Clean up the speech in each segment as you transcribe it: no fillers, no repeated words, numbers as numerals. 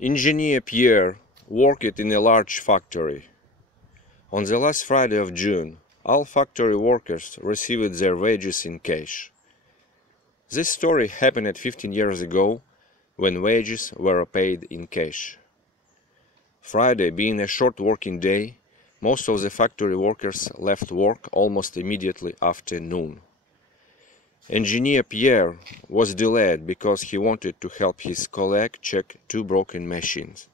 Engineer Pierre worked in a large factory. On the last Friday of June, all factory workers received their wages in cash. This story happened 15 years ago, when wages were paid in cash. Friday being a short working day, most of the factory workers left work almost immediately after noon. Engineer Pierre was delayed because he wanted to help his colleague check 2 broken machines.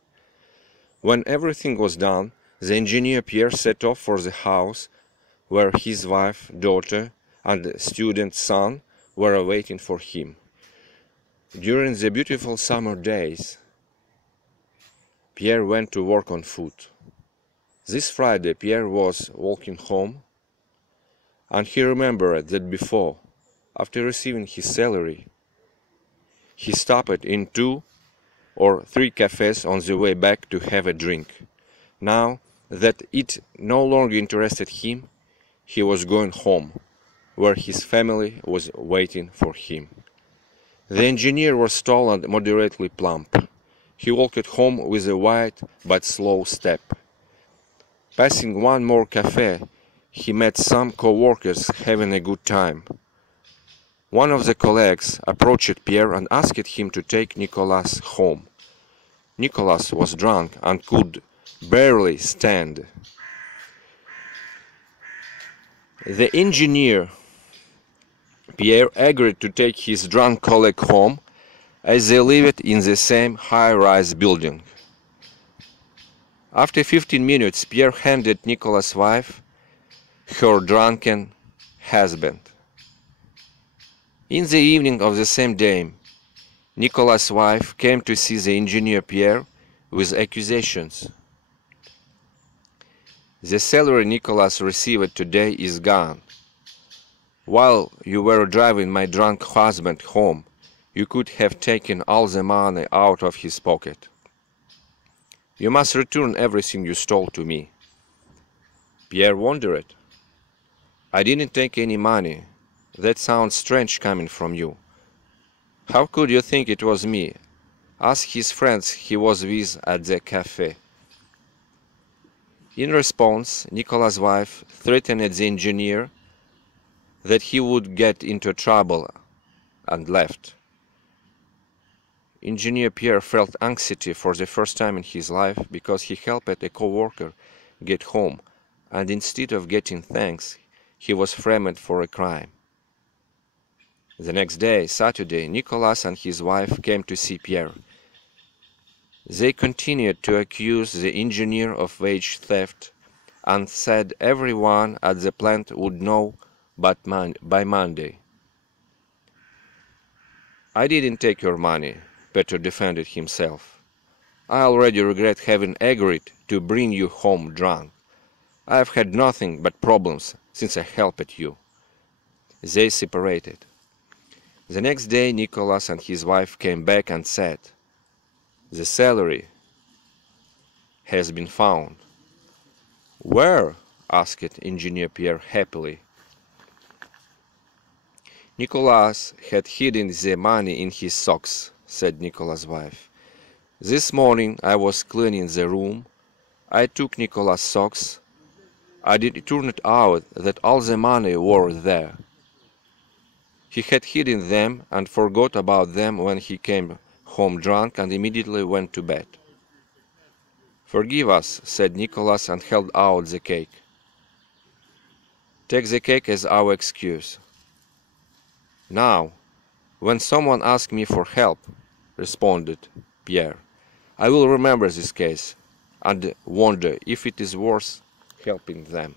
When everything was done, the engineer Pierre set off for the house where his wife, daughter, and student son were waiting for him. During the beautiful summer days, Pierre went to work on foot. This Friday Pierre was walking home, and he remembered that before, after receiving his salary, he stopped in 2 or 3 cafes on the way back to have a drink. Now that it no longer interested him, he was going home, where his family was waiting for him. The engineer was tall and moderately plump. He walked home with a wide but slow step. Passing one more cafe, he met some co-workers having a good time. One of the colleagues approached Pierre and asked him to take Nicolas home. Nicolas was drunk and could barely stand. The engineer Pierre agreed to take his drunk colleague home, as they lived in the same high-rise building. After 15 minutes, Pierre handed Nicolas' wife her drunken husband. In the evening of the same day, Nicolas' wife came to see the engineer Pierre with accusations. The salary Nicolas received today is gone. While you were driving my drunk husband home, you could have taken all the money out of his pocket. You must return everything you stole to me. Pierre wondered. I didn't take any money. That sounds strange coming from you. How could you think it was me? Ask his friends he was with at the cafe. In response, Nicolas' wife threatened the engineer that he would get into trouble and left. Engineer Pierre felt anxiety for the first time in his life because he helped a co-worker get home, and instead of getting thanks, he was framed for a crime. The next day, Saturday, Nicolas and his wife came to see Pierre. They continued to accuse the engineer of wage theft and said everyone at the plant would know by Monday. I didn't take your money, Peter defended himself. I already regret having agreed to bring you home drunk. I have had nothing but problems since I helped you. They separated. The next day Nicolas and his wife came back and said, the salary has been found. Where? Asked Engineer Pierre happily. Nicolas had hidden the money in his socks, said Nicolas' wife. This morning I was cleaning the room. I took Nicolas' socks. It turned out that all the money were there. He had hidden them and forgot about them when he came home drunk and immediately went to bed. Forgive us, said Nicolas and held out the cake. Take the cake as our excuse. Now, when someone asks me for help, responded Pierre, I will remember this case and wonder if it is worth helping them.